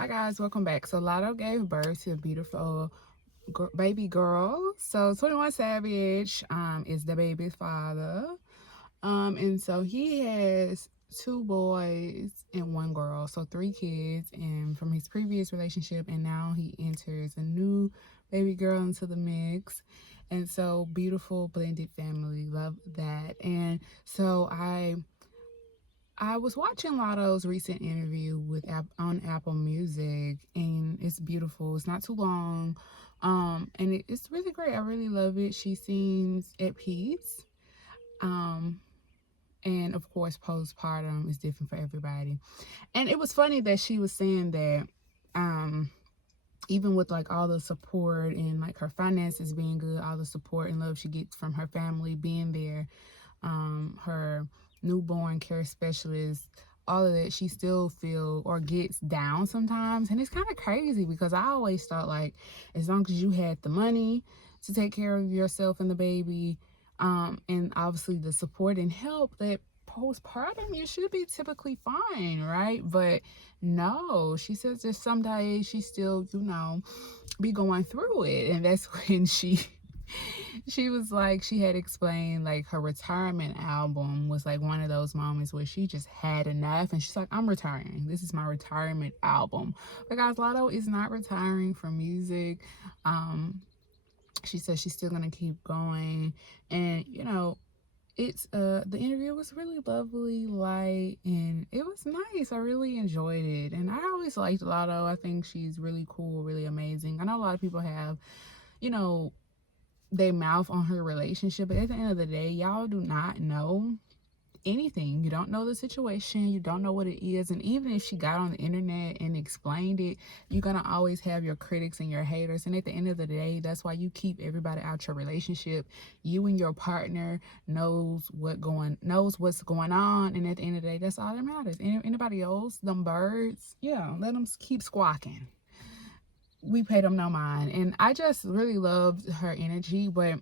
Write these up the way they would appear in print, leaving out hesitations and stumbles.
Hi guys, welcome back. So Latto gave birth to a beautiful baby girl. So 21 Savage is the baby's father. And so he has two boys and one girl, so three kids, and from his previous relationship, and now he enters a new baby girl into the mix. And so beautiful blended family, love that. And so I was watching Lotto's recent interview with on Apple Music, and it's beautiful. It's not too long, and it's really great. I really love it. She seems at peace, um, and of course, postpartum is different for everybody. And it was funny that she was saying that, even with like all the support and like her finances being good, all the support and love she gets from her family being there, her newborn care specialist, all of that, she still feel or gets down sometimes. And it's kind of crazy because I always thought like as long as you had the money to take care of yourself and the baby, and obviously the support and help, that postpartum you should be typically fine, right? But no, she says there's some days she still, be going through it. And that's when she was like, she had explained like her retirement album was like one of those moments where she just had enough, and she's like, I'm retiring, this is my retirement album. But guys, Lotto is not retiring from music. She says she's still gonna keep going. And it's the interview was really lovely, light, and it was nice. I really enjoyed it, and I always liked Lotto. I think she's really cool, really amazing. I know a lot of people have, you know they mouth on her relationship, but at the end of the day, y'all do not know anything. You don't know the situation, you don't know what it is. And even if she got on the internet and explained it, you're gonna always have your critics and your haters. And at the end of the day, that's why you keep everybody out your relationship. You and your partner knows what's going on, and at the end of the day, that's all that matters. Anybody else, them birds, yeah, let them keep squawking. We pay them no mind. And I just really loved her energy. But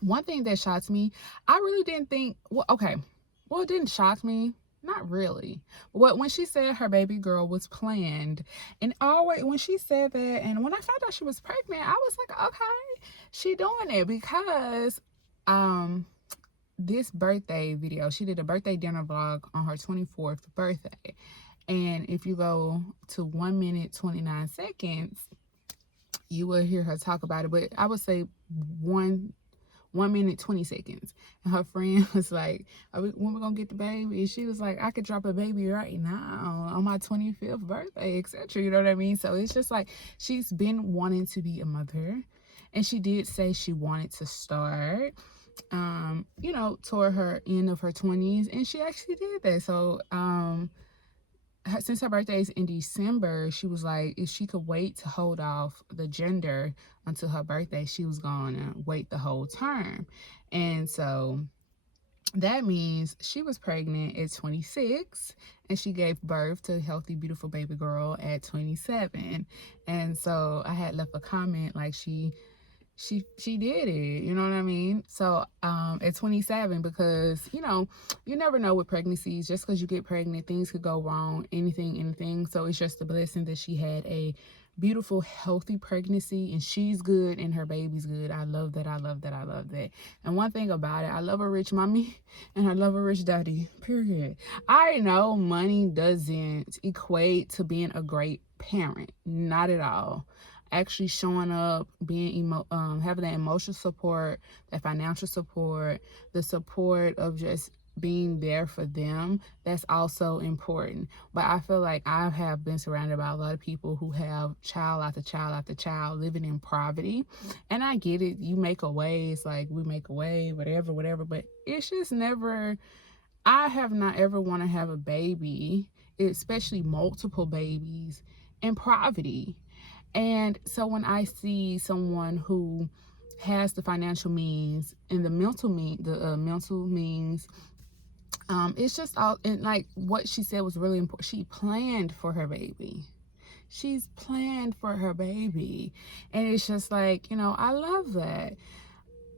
one thing that shocks me, I really didn't think, well, it didn't shock me, not really. But when she said her baby girl was planned, and always when she said that, and when I found out she was pregnant, I was like, okay, she doing it. Because this birthday video, she did a birthday dinner vlog on her 24th birthday. And if you go to 1 minute 29 seconds, you will hear her talk about it. But I would say 1 minute 20 seconds. And her friend was like, when we gonna get the baby? And she was like, I could drop a baby right now on my 25th birthday, etc. You know what I mean? So it's just like she's been wanting to be a mother. And she did say she wanted to start toward her end of her 20s, and she actually did that. So since her birthday is in December, she was like, if she could wait to hold off the gender until her birthday, she was gonna wait the whole term. And so that means she was pregnant at 26, and she gave birth to a healthy, beautiful baby girl at 27. And so I had left a comment like she did it, you know what I mean? So at 27, because you never know with pregnancies. Just because you get pregnant, things could go wrong, anything. So it's just a blessing that she had a beautiful, healthy pregnancy, and she's good and her baby's good. I love that. And one thing about it, I love a rich mommy and I love a rich daddy, period. I know money doesn't equate to being a great parent, not at all. Actually showing up, being having that emotional support, that financial support, the support of just being there for them, that's also important. But I feel like I have been surrounded by a lot of people who have child after child after child living in poverty. And I get it, you make a way, it's like we make a way, whatever, but it's just never, I have not ever want to have a baby, especially multiple babies, in poverty. And so when I see someone who has the financial means and the mental means, it's just all, and like what she said was really important. She planned for her baby. She's planned for her baby. And it's just like, I love that.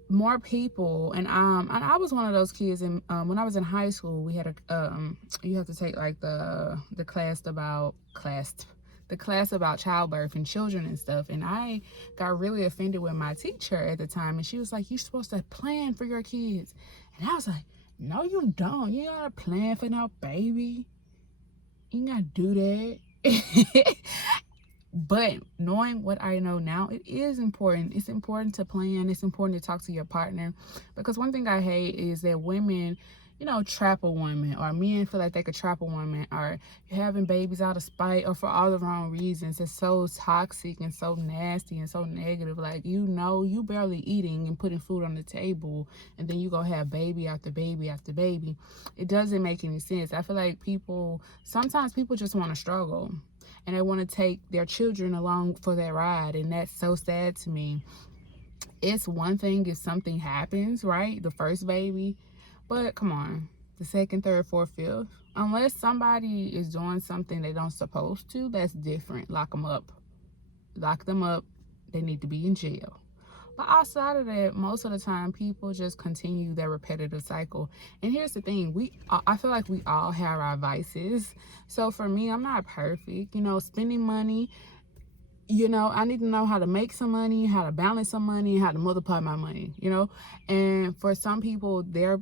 More people, and I was one of those kids. And when I was in high school, we had a you have to take like the class the class about childbirth and children and stuff, and I got really offended with my teacher at the time, and she was like, "You're supposed to plan for your kids," and I was like, "No, you don't. You gotta plan for no baby. You gotta do that." But knowing what I know now, it is important. It's important to plan. It's important to talk to your partner, because one thing I hate is that women, trap a woman, or men feel like they could trap a woman, or you're having babies out of spite or for all the wrong reasons. It's so toxic and so nasty and so negative. Like, you barely eating and putting food on the table, and then you go have baby after baby after baby. It doesn't make any sense. I feel like sometimes people just want to struggle, and they want to take their children along for that ride, and that's so sad to me. It's one thing if something happens, right? The first baby, but come on, the second, third, fourth, fifth, unless somebody is doing something they don't supposed to, that's different. Lock them up. They need to be in jail. But outside of that, most of the time, people just continue their repetitive cycle. And here's the thing. I feel like we all have our vices. So for me, I'm not perfect. Spending money, I need to know how to make some money, how to balance some money, how to multiply my money, And for some people, their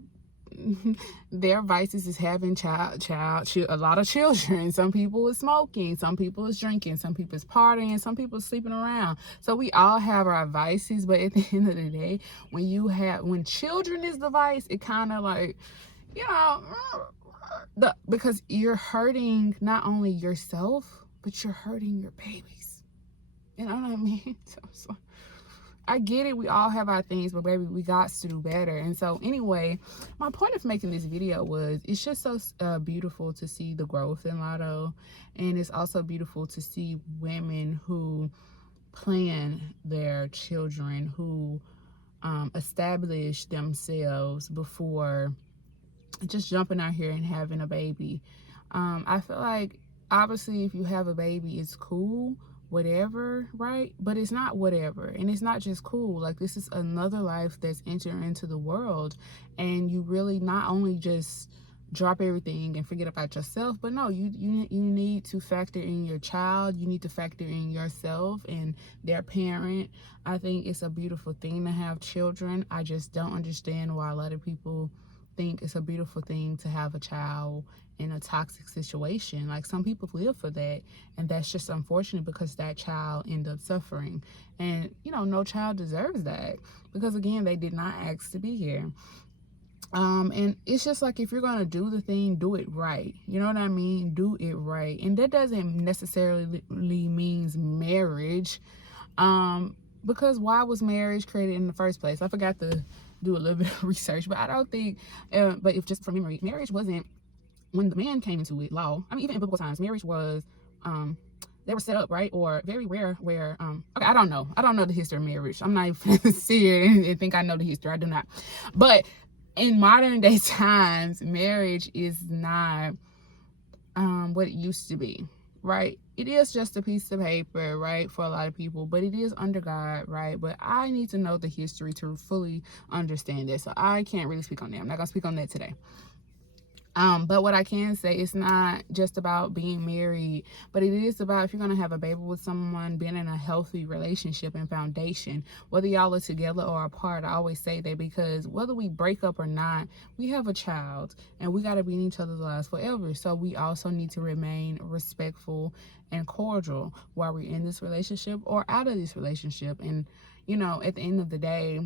vices is having a lot of children. Some people is smoking, some people is drinking, some people is partying, some people is sleeping around. So we all have our vices, but at the end of the day, when children is the vice, it kind of like, because you're hurting not only yourself, but you're hurting your babies. You know what I mean? So I get it. We all have our things, but baby, we got to do better. And so anyway, my point of making this video was, it's just so beautiful to see the growth in Latto. And it's also beautiful to see women who plan their children, who establish themselves before just jumping out here and having a baby. I feel like, obviously, if you have a baby, it's cool, whatever, right? But it's not whatever, and it's not just cool. Like, this is another life that's entering into the world, and you really not only just drop everything and forget about yourself, but no, you need to factor in your child. You need to factor in yourself and their parent. I think it's a beautiful thing to have children. I just don't understand why a lot of people think it's a beautiful thing to have a child in a toxic situation. Like, some people live for that, and that's just unfortunate, because that child ended up suffering, and no child deserves that, because again, they did not ask to be here. And it's just like, if you're gonna do the thing, do it right. You know what I mean? Do it right. And that doesn't necessarily means marriage, because why was marriage created in the first place? I forgot to do a little bit of research, but I don't think, but if just from memory, marriage wasn't, when the man came into it, law. I mean, even in biblical times, marriage was, they were set up, right? Or very rare where, okay, I don't know the history of marriage. I'm not even serious and think I know the history. I do not. But in modern day times, marriage is not what it used to be, right? It is just a piece of paper, right, for a lot of people, but it is under God, right? But I need to know the history to fully understand it, so I can't really speak on that. I'm not gonna speak on that today. But what I can say, it's not just about being married, but it is about, if you're going to have a baby with someone, being in a healthy relationship and foundation, whether y'all are together or apart. I always say that, because whether we break up or not, we have a child, and we got to be in each other's lives forever. So we also need to remain respectful and cordial while we're in this relationship or out of this relationship. And, at the end of the day,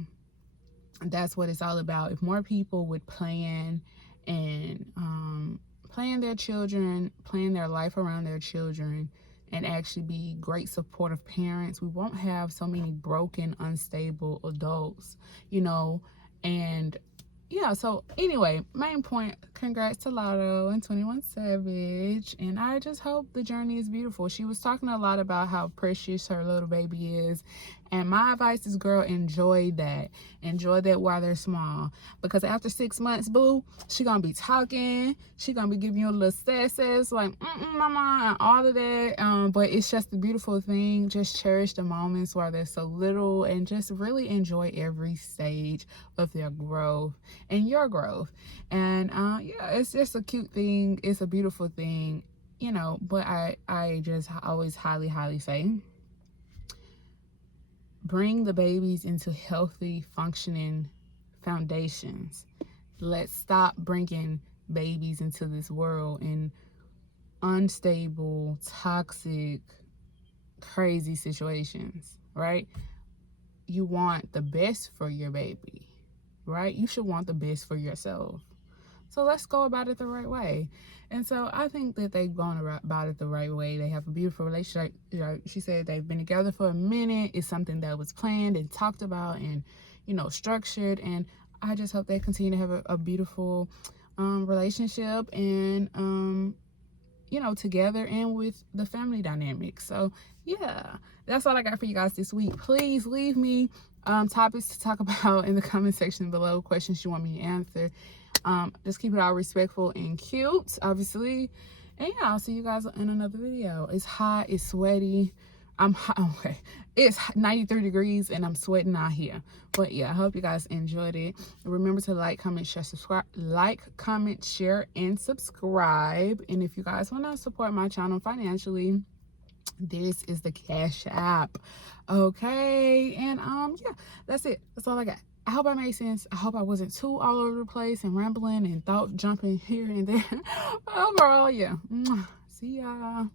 that's what it's all about. If more people would plan and plan their children, plan their life around their children, and actually be great supportive parents, we won't have so many broken, unstable adults, and yeah. So anyway, main point, congrats to Latto and 21 Savage, and I just hope the journey is beautiful. She was talking a lot about how precious her little baby is, and my advice is, girl, enjoy that while they're small, because after 6 months, boo, she gonna be talking, she gonna be giving you a little sass like mama and all of that. But it's just a beautiful thing. Just cherish the moments while they're so little, and just really enjoy every stage of their growth and your growth. And yeah, it's just a cute thing. It's a beautiful thing. you know, but I just always highly say, bring the babies into healthy, functioning foundations. Let's stop bringing babies into this world in unstable, toxic, crazy situations, right? You want the best for your baby, right? You should want the best for yourself. So let's go about it the right way. And so I think that they've gone about it the right way. They have a beautiful relationship. She said they've been together for a minute. It's something that was planned and talked about and, you know, structured. And I just hope they continue to have a beautiful relationship and, you know, together and with the family dynamic. So yeah, that's all I got for you guys this week. Please leave me topics to talk about in the comment section below, questions you want me to answer. Just keep it all respectful and cute, obviously. And yeah, I'll see you guys in another video. It's hot, it's sweaty. I'm hot. Okay, it's 93 degrees and I'm sweating out here. But yeah, I hope you guys enjoyed it. Remember to like, comment, share, subscribe. Like, comment, share, and subscribe. And if you guys want to support my channel financially, this is the Cash App. Okay, and yeah, that's it. That's all I got. I hope I made sense. I hope I wasn't too all over the place and rambling and thought jumping here and there. Overall, yeah. See y'all.